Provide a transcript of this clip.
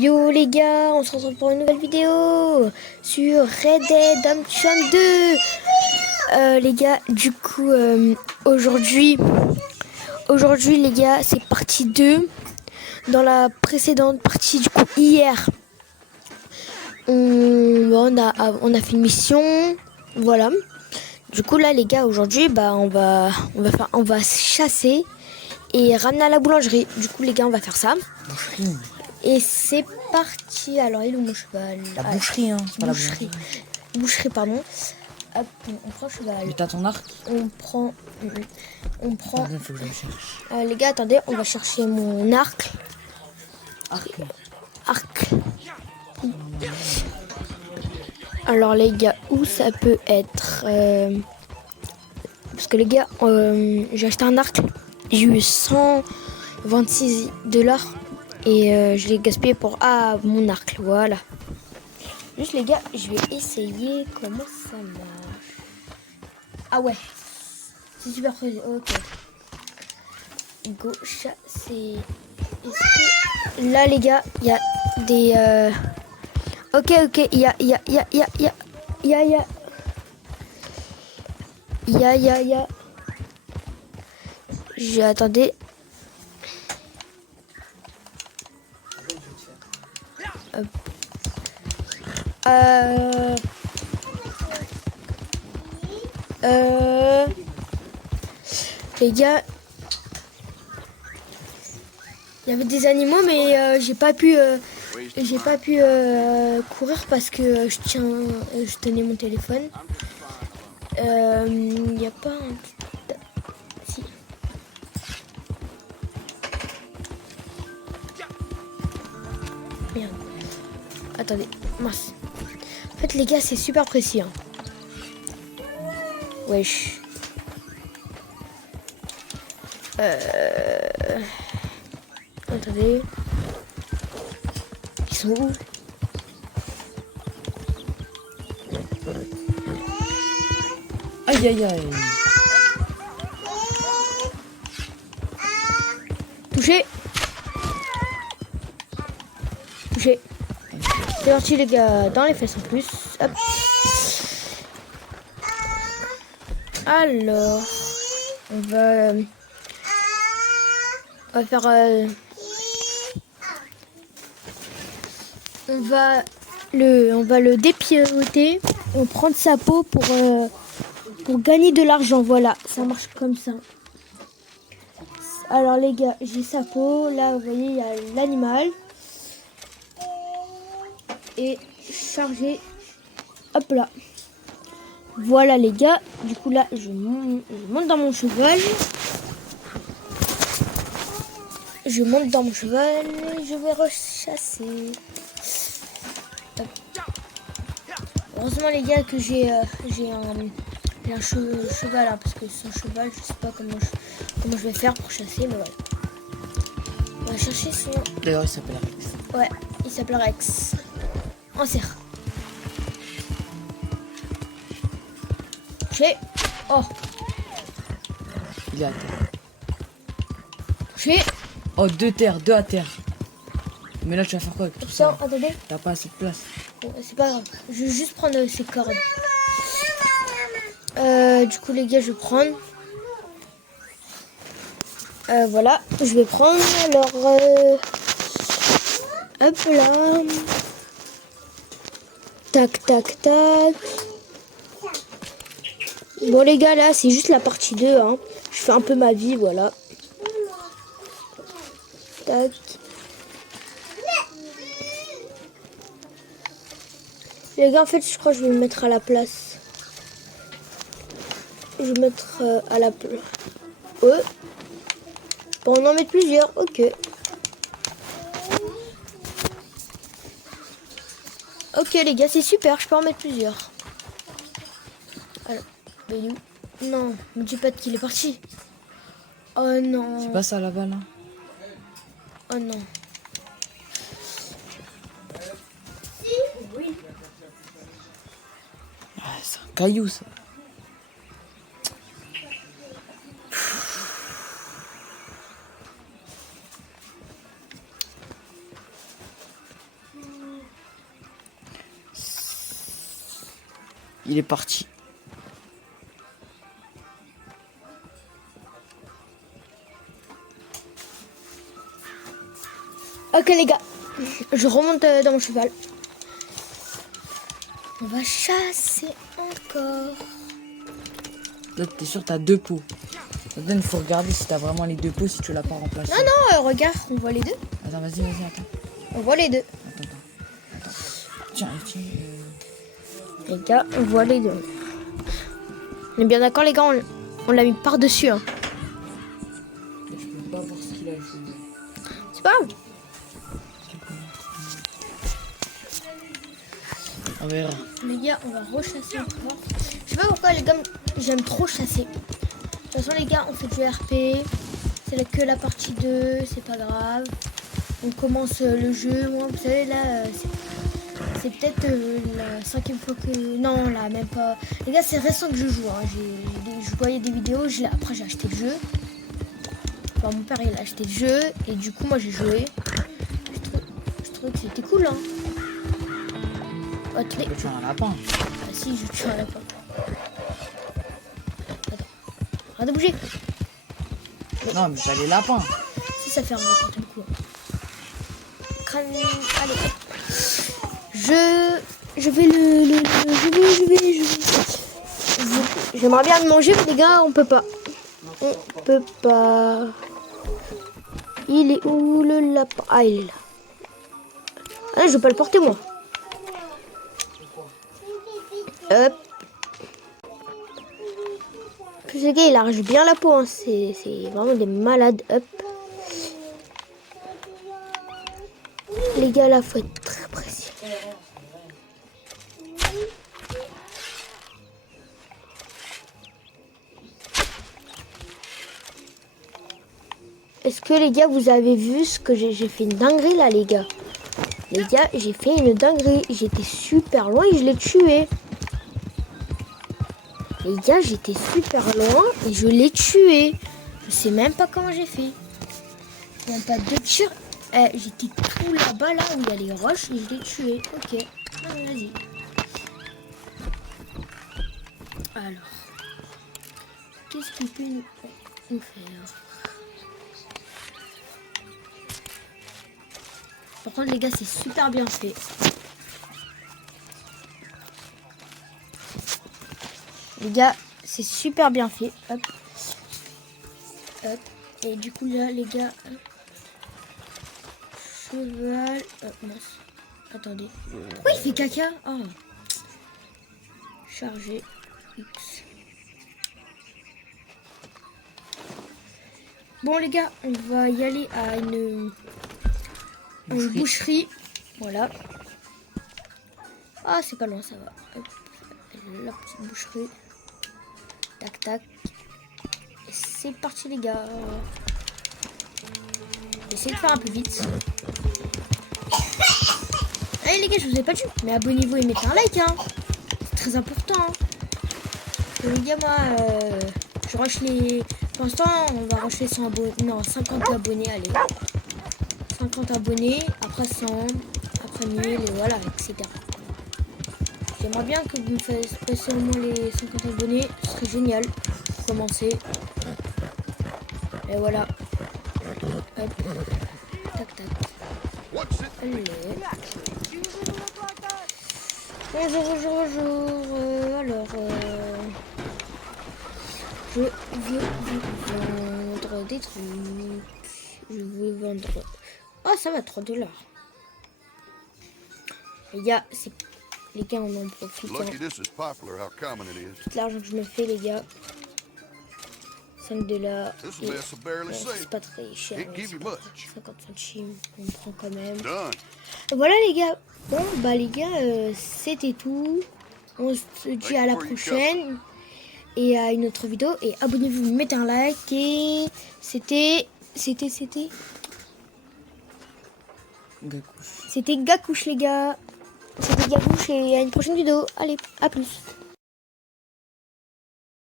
Yo les gars, on se retrouve pour une nouvelle vidéo sur Red Dead Redemption 2. Les gars, du coup, aujourd'hui les gars, c'est partie 2. Dans la précédente partie, du coup, hier, on a fait une mission, voilà. Du coup, là, les gars, aujourd'hui, on va chasser et ramener à la boulangerie. Du coup, les gars, on va faire ça. Boucherie. Et c'est parti. Alors, il est où mon cheval? La boucherie, hein. C'est pas la Boucherie. boulangerie. Boucherie, pardon. Hop, on prend le cheval. Mais t'as ton arc? On prend. Pardon, faut que je le cherche. Les gars, attendez, on va chercher mon arc. Arc. Arc. Alors, les gars, où ça peut être parce que les gars, j'ai acheté un arc. J'ai eu 126$ et je l'ai gaspillé pour mon arc. Voilà. Juste les gars, je vais essayer comment ça marche. Ah ouais, c'est super précis. Ok. Go chasser. Là les gars, il y a des. Ok, il y a. Attendez. Hop. Les gars, il y avait des animaux, mais j'ai pas pu courir parce que je tenais mon téléphone. Il n'y a pas un petit... Si. Merde. Attendez, mince. En fait, les gars, c'est super précis. Hein. Wesh. Attendez. Ils sont où? Aïe aïe aïe. Touché. Touché. C'est parti les gars, dans les fesses en plus. Hop. Alors, on va faire... on va le dépiauter. On prend sa peau pour gagner de l'argent. Voilà, ça marche comme ça. Alors les gars, j'ai sa peau. Là, vous voyez, il y a l'animal. Et chargé. Hop là. Voilà les gars. Du coup là, je monte dans mon cheval. Je monte dans mon cheval et je vais rechasser. Heureusement les gars que j'ai un cheval hein, parce que sans cheval je sais pas comment je vais faire pour chasser, mais voilà. On va chercher son... D'ailleurs il s'appelle Rex. Ouais, il s'appelle Rex. On serre. Touché. Oh. Il est à terre. Touché. Oh, deux à terre. Mais là tu vas faire quoi avec tout ça? Attendez. T'as pas assez de place. Bon, c'est pas grave. Je vais juste prendre ces cordes. Du coup les gars, je vais prendre. Voilà, je vais prendre. Alors, hop là. Tac, tac, tac. Bon les gars, là, c'est juste la partie 2. Hein. Je fais un peu ma vie, voilà. Tac. Les gars, en fait, je crois que je vais me mettre à la place. Je vais mettre à la place. Ouais. Bon, on en met plusieurs, ok. Ok les gars, c'est super, je peux en mettre plusieurs. Alors, mais il est où? Non, me dis pas qu'il est parti. Oh non. C'est pas ça là-bas là? Oh non. Ah, c'est un caillou ça. Il est parti. Ok les gars, je remonte dans mon cheval. On va chasser encore. Là, t'es sûr, t'as 2 pots. Maintenant, il faut regarder si t'as vraiment les 2 pots, si tu l'as pas remplacé. Non, regarde, on voit les deux. Attends, vas-y, attends. On voit les deux. Attends. Tiens. Les gars, on voit les deux. On est bien d'accord les gars, on l'a mis par-dessus. Hein. Je peux pas voir ce qu'il a fait. C'est pas grave. On verra. Les gars, on va rechasser encore. Je sais pas pourquoi les gars, j'aime trop chasser. De toute façon les gars, on fait du RP. C'est que la partie 2, c'est pas grave. On commence le jeu. Moi, vous savez là, c'est peut-être la 5e fois que... Non, là, même pas. Les gars, c'est récent que je joue. Hein. Je voyais des vidéos, après j'ai acheté le jeu. Enfin, mon père, il a acheté le jeu. Et du coup, moi, j'ai joué. Je trouvais que c'était cool. Hein. Tu peux tuer un lapin. Ah si, je tue un lapin. Attends. Arrête de bouger. Non, mais pas les lapins. Si, ça fait un n'importe quoi. Crâne... Allez, hop. Je vais J'aimerais bien le manger, mais les gars, on peut pas. On peut pas. Il est où le lapin? Ah, il est là. Ah, je vais pas le porter, moi. Hop. En plus, les gars, il arrache bien la peau. Hein. C'est vraiment des malades. Hop. Les gars, là, faut être très précis. Est-ce que les gars, vous avez vu ce que j'ai fait une dinguerie là, les gars? Les gars, j'ai fait une dinguerie. J'étais super loin et je l'ai tué. Les gars, j'étais super loin et je l'ai tué. Je sais même pas comment j'ai fait. Même pas de tir. J'étais tout là-bas, là où il y a les roches et je l'ai tué. Ok, vas-y. Alors, qu'est-ce qu'il peut nous faire? Par contre, les gars, c'est super bien fait. Les gars, c'est super bien fait. Hop. Hop. Et du coup, là, les gars... Cheval... mince. Attendez. Pourquoi il fait caca? Oh. Charger. X. Bon, les gars, on va y aller à une boucherie. Voilà. Ah, c'est pas loin, ça va. Hop. La petite boucherie. Tac, tac. Et c'est parti, les gars. Essayez de faire un peu vite. Allez, les gars, je vous ai pas dit. Mais abonnez-vous et mettez un like, hein. C'est très important. Hein. Les gars, moi, je rush les... Pour l'instant, on va rusher 100 abonnés. Non, 50 abonnés, allez. 50 abonnés, après 100, après 1000, et voilà, etc. J'aimerais bien que vous me fassiez passer au moins les 50 abonnés, ce serait génial pour commencer. Et voilà. Hop. Tac, tac. Allez. Bonjour. Alors, je veux vous vendre des trucs. Je veux vendre... Oh, ça va, 3 $. Les gars, on en profite. Hein. Tout l'argent que je me fais, les gars. 5 $. C'est pas très cher. 50 centimes, on prend quand même. Voilà, les gars. Bon, bah, les gars, c'était tout. On se dit à la prochaine. Et à une autre vidéo. Et abonnez-vous, mettez un like. Et c'était... C'était Gakouche, les gars. C'était Gakouche et à une prochaine vidéo. Allez, à plus.